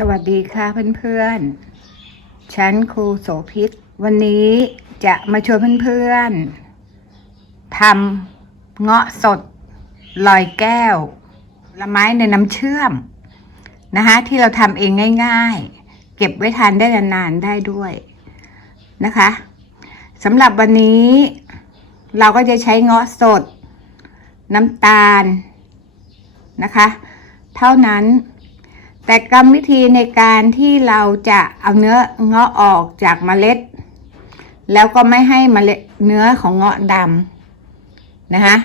สวัสดีค่ะเพื่อนๆ ฉันครูโสพิษ วันนี้จะมาชวนเพื่อนๆทำเงาะสดลอยแก้วละไม้ในน้ำเชื่อมนะคะที่เราทำเองง่ายๆ เก็บไว้ทานได้นานๆได้ด้วยนะคะสำหรับวันนี้ เราก็จะใช้เงาะสด น้ำตาลนะคะ เท่านั้น แต่กรรมวิธีในการที่เราจะเอาเนื้อเงาะออกจากเมล็ด แล้วก็ไม่ให้เมล็ดเนื้อของเงาะดำนะคะ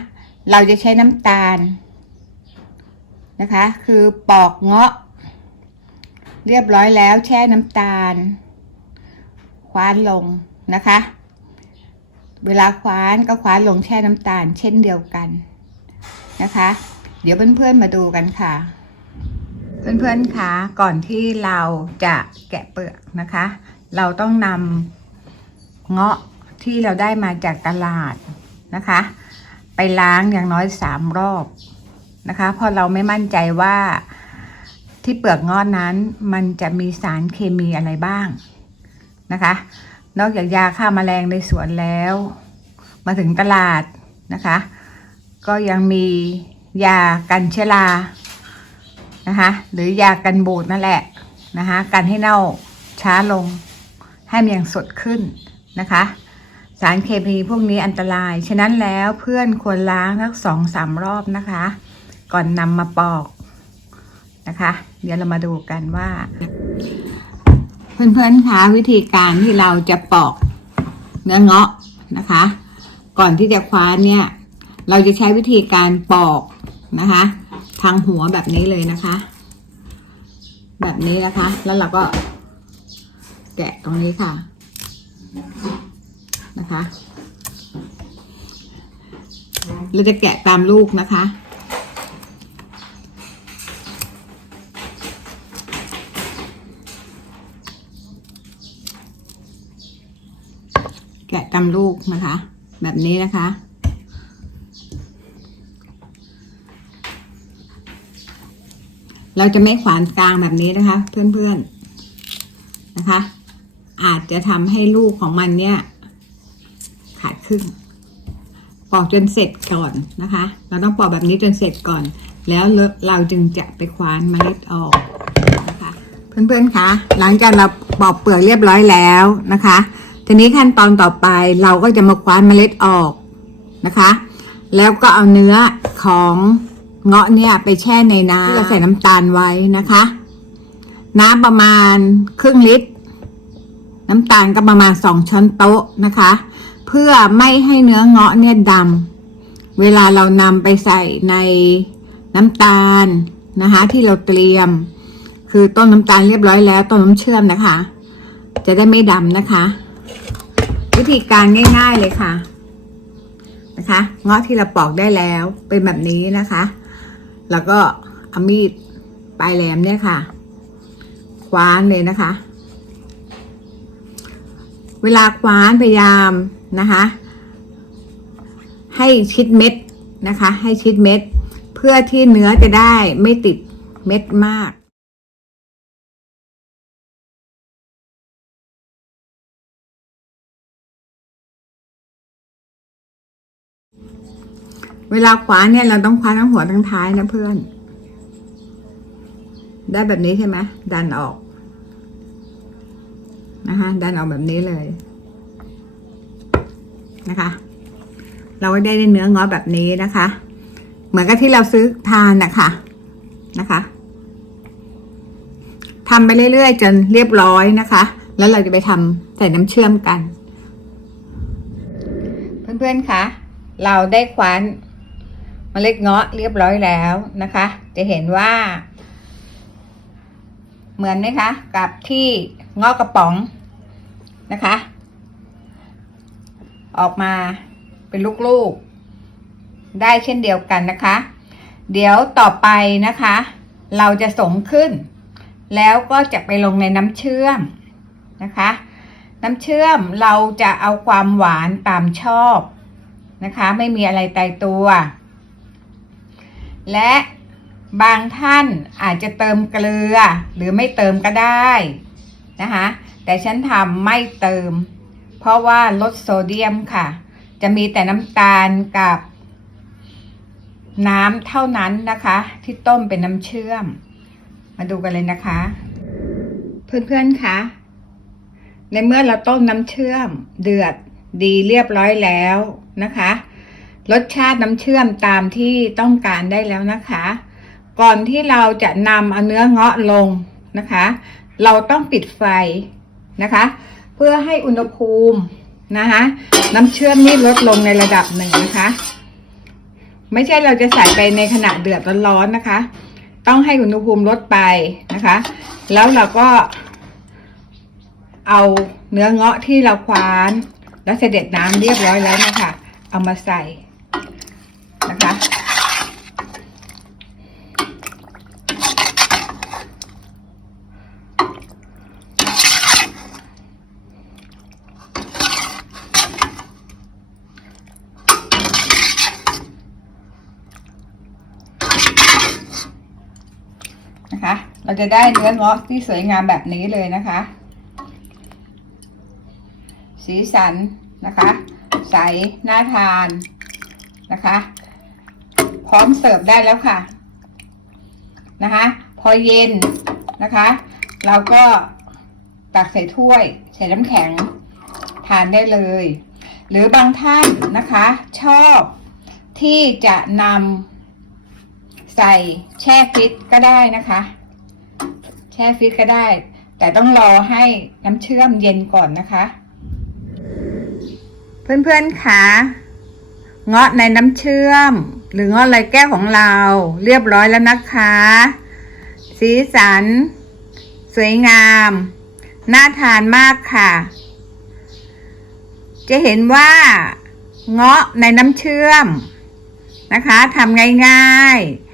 เราจะใช้น้ำตาลนะคะ คือปอกเงาะ เรียบร้อยแล้วแช่น้ำตาล คว้านลงนะคะ เวลาคว้านก็คว้านลงแช่น้ำตาลเช่นเดียวกันนะคะ เดี๋ยวเพื่อนๆมาดูกันค่ะ เพื่อนๆคะก่อนที่เราจะแกะเปลือกนะคะ เราต้องนำเงาะที่เราได้มาจากตลาดนะคะ ไปล้างอย่างน้อยสามรอบนะคะเพราะเราไม่มั่นใจว่าที่เปลือกงาะนั้นมันจะมีสารเคมีอะไรบ้างนะคะ นอกจากยาฆ่าแมลงในสวนแล้ว มาถึงตลาดนะคะ ก็ยังมียากันเชื้อรา นะคะ หรือยากันบูดนั่นแหละนะคะกันให้เน่าช้าลง ให้มันยังสดขึ้นนะคะ สารเคมีพวกนี้อันตราย ฉะนั้นแล้วเพื่อนควรล้างสักสองสามรอบนะคะ ก่อนนำมาปอกนะคะ เดี๋ยวเรามาดูกันว่า เพื่อนๆคะวิธีการที่เราจะปอกเนื้อเงาะนะคะ ก่อนที่จะคว้านเนี่ย เราจะใช้วิธีการปอกนะคะ ทางหัวแบบนี้เลยนะคะ แบบนี้นะคะ แล้วเราก็แกะตรงนี้ค่ะ นะคะเราจะแกะตามลูกนะคะ แกะตามลูกนะคะ แบบนี้นะคะ เราจะไม่ขวานกลางแบบนี้นะคะ เพื่อนๆนะคะ อาจจะทำให้ลูกของมันเนี่ย ขาดครึ่งปอกจนเสร็จก่อนนะคะ เราต้องปอกแบบนี้จนเสร็จก่อน แล้วเราจึงจะไปคว้านเมล็ดออกนะคะเพื่อนๆคะหลังจากเราปอกเปลือกเรียบร้อยแล้วนะคะ ทีนี้ขั้นตอนต่อไปเราก็จะมาคว้านเมล็ดออกนะคะ แล้วก็เอาเนื้อของ เงาะเนี่ยไปแช่ในน้ำที่เราใส่น้ำตาลไว้นะคะ น้ำประมาณครึ่งลิตร น้ำตาลก็ประมาณสองช้อนโต๊ะนะคะ เพื่อไม่ให้เนื้อเงาะเนี่ยดำเวลาเรานำไปใส่ในน้ำตาลนะคะ ที่เราเตรียม คือต้นน้ำตาลเรียบร้อยแล้วต้นน้ำเชื่อมนะคะ จะได้ไม่ดำนะคะ วิธีการง่าย ๆเลยค่ะ นะคะเงาะที่เราปอกได้แล้วเป็นแบบนี้นะคะ แล้วก็เอามีดปลายแหลมเนี่ยค่ะ คว้านเลยนะคะ เวลาคว้านพยายามนะคะ ให้ชิดเม็ดนะคะ ให้ชิดเม็ด เพื่อที่เนื้อจะได้ไม่ติดเม็ดมาก เวลาคว้าเนี่ยเราต้องคว้าทั้งหัวทั้งท้ายนะเพื่อน ได้แบบนี้ใช่ไหมดันออกนะคะดันออกแบบนี้เลยนะคะ เราก็ได้เนื้อง้อแบบนี้นะคะ เหมือนกับที่เราซื้อทานนะคะนะคะทำไปเรื่อยๆจนเรียบร้อยนะคะ แล้วเราจะไปทำใส่น้ำเชื่อมกัน เพื่อนๆคะเราได้คว้าน เมล็ดเงาะเรียบร้อยแล้วนะคะ จะเห็นว่า เหมือนไหมคะ กับที่เงาะกระป๋องนะคะ ออกมาเป็นลูกๆ ได้เช่นเดียวกันนะคะ เดี๋ยวต่อไปนะคะ เราจะสงขึ้น แล้วก็จะไปลงในน้ำเชื่อมนะคะ น้ำเชื่อมเราจะเอาความหวานตามชอบนะคะ ไม่มีอะไรตายตัว และบางท่านอาจจะเติมเกลือ หรือไม่เติมก็ได้นะคะแต่ฉันทำไม่เติม เพราะว่าลดโซเดียมค่ะ จะมีแต่น้ำตาลกับ น้ำเท่านั้นนะคะ ที่ต้มเป็นน้ำเชื่อม มาดูกันเลยนะคะ เพื่อนๆคะในเมื่อเราต้มน้ำเชื่อมเดือดดีเรียบร้อยแล้วนะคะ รสชาติน้ำเชื่อมตามที่ต้องการได้แล้วนะคะ ก่อนที่เราจะนำเอาเนื้อเงาะลงนะคะ เราต้องปิดไฟนะคะ เพื่อให้อุณหภูมินะคะน้ำเชื่อมนี่ลดลงในระดับหนึ่งนะคะ ไม่ใช่เราจะใส่ไปในขณะเดือดร้อนๆนะคะ ต้องให้อุณหภูมิลดไปนะคะ แล้วเราก็ เอาเนื้อเงาะที่เราคว้าน แล้วเสด็จน้ำเรียบร้อยแล้วนะคะเอามาใส่นะคะ นะคะ เราจะได้เนื้อเงาะที่สวยงามแบบนี้เลยนะคะ สีสันนะคะ ใสน่าทานนะคะ พร้อมเสิร์ฟได้แล้วค่ะนะคะ พอเย็นนะคะ เราก็ตักใส่ถ้วย ใส่น้ำแข็งทานได้เลย หรือบางท่านนะคะ ชอบที่จะนำใส่แช่ฟิตก็ได้นะคะ ช่ฟิตก็ได้ แต่ต้องรอให้น้ำเชื่อมเย็นก่อนนะคะ เพื่อนๆคะเงาะในน้ำเชื่อม หรือเงาะลอยแก้วของเรา เรียบร้อยแล้วนะคะ สีสัน สวยงาม น่าทานมากค่ะ จะเห็นว่า เงาะในน้ำเชื่อมนะคะทำง่ายๆ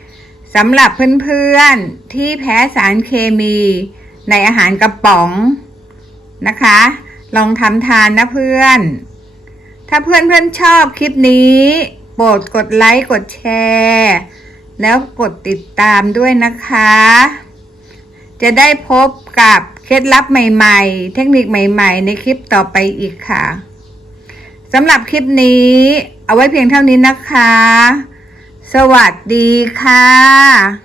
สำหรับเพื่อนๆที่แพ้สารเคมีในอาหารกระป๋องนะคะ ลองทำทานนะเพื่อน ถ้าเพื่อนๆชอบคลิปนี้โปรดกดไลค์กดแชร์ แล้วกดติดตามด้วยนะคะ จะได้พบกับเคล็ดลับใหม่ๆ เทคนิคใหม่ๆ ในคลิปต่อไปอีกค่ะสำหรับคลิปนี้เอาไว้เพียงเท่านี้นะคะ สวัสดีค่ะ